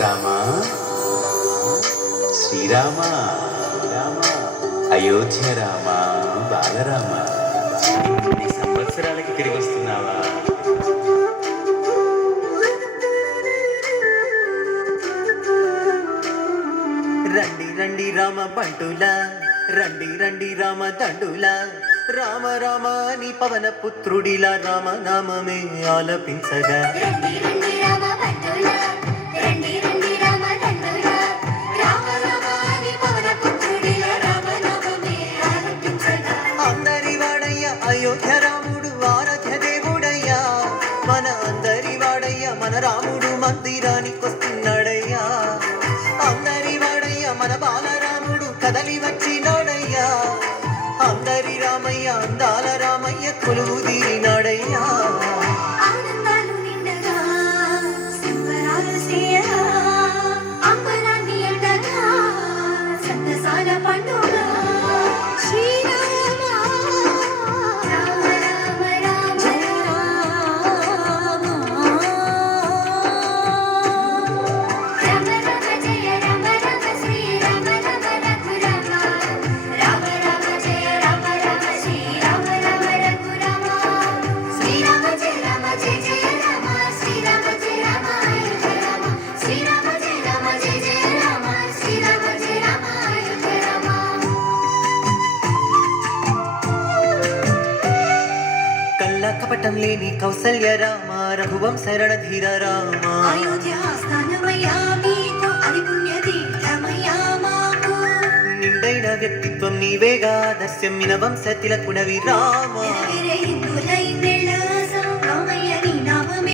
రామా శ్రీరామ రామ అయోధ్య రామ బాలరామ ఇన్ని సంవత్సరాలకి తిరిగి వస్తున్నావా? రండి రండి రామ బంటులా, రండి రండి రామ దండులా, రామ రామ నీ పవన పుత్రుడిలా రామ నామమే ఆలపించగా. రండి రండి రామ బంటులా, రండి రండి రామ దండులా, రామ రామ నీ పవన పుత్రుడిలా రామ నామమే ఆలపించగా. అందరి వాడయ్య అయోధ్య రాముడు ఆరాధ్య దేవుడయ్యా, మన అందరి వాడయ్య మన రాముడు మందిరానికి వస్తున్నాడయ్యా. అందరి వాడయ్య మన బాలరాముడు కదలి వచ్చినాడయ్యా. అందరి రామయ్య అందాల రామయ్య కొలువు తీరినాడయ్యా. ఆనందాలు నిండగా సంబరాలు చేయగా, అంబరాన్ని అండగా సంతసాల పండుగ. శ్రీరామ రామ రామ రామ రామ రామ జయ రామ రామ శ్రీ రామ రామ రఘురామ, రామ రామ జయ రామ రామ శ్రీ రామ రామ రఘురామ, శ్రీరామ జయ రామ జయ జయ రామ, శ్రీరామ జయ రామ అయోధ్య రామ, శ్రీరామ జయ రామ జయ జయ రామ, శ్రీరామ జయ రామ అయోధ్య రామ. కల్లా కపటం లేని కౌసల్య రామ రఘువంశ రణధీర రామ. అయోధ్య స్థానమయ్యా మీకు అది పుణ్యతీర్థమయ్యా మాకు. నిండైన వ్యక్తిత్వం నీవేగా దస్యమ్మిన వంశ తిలకుడవి రామ. నెరవేరే హిందులైందే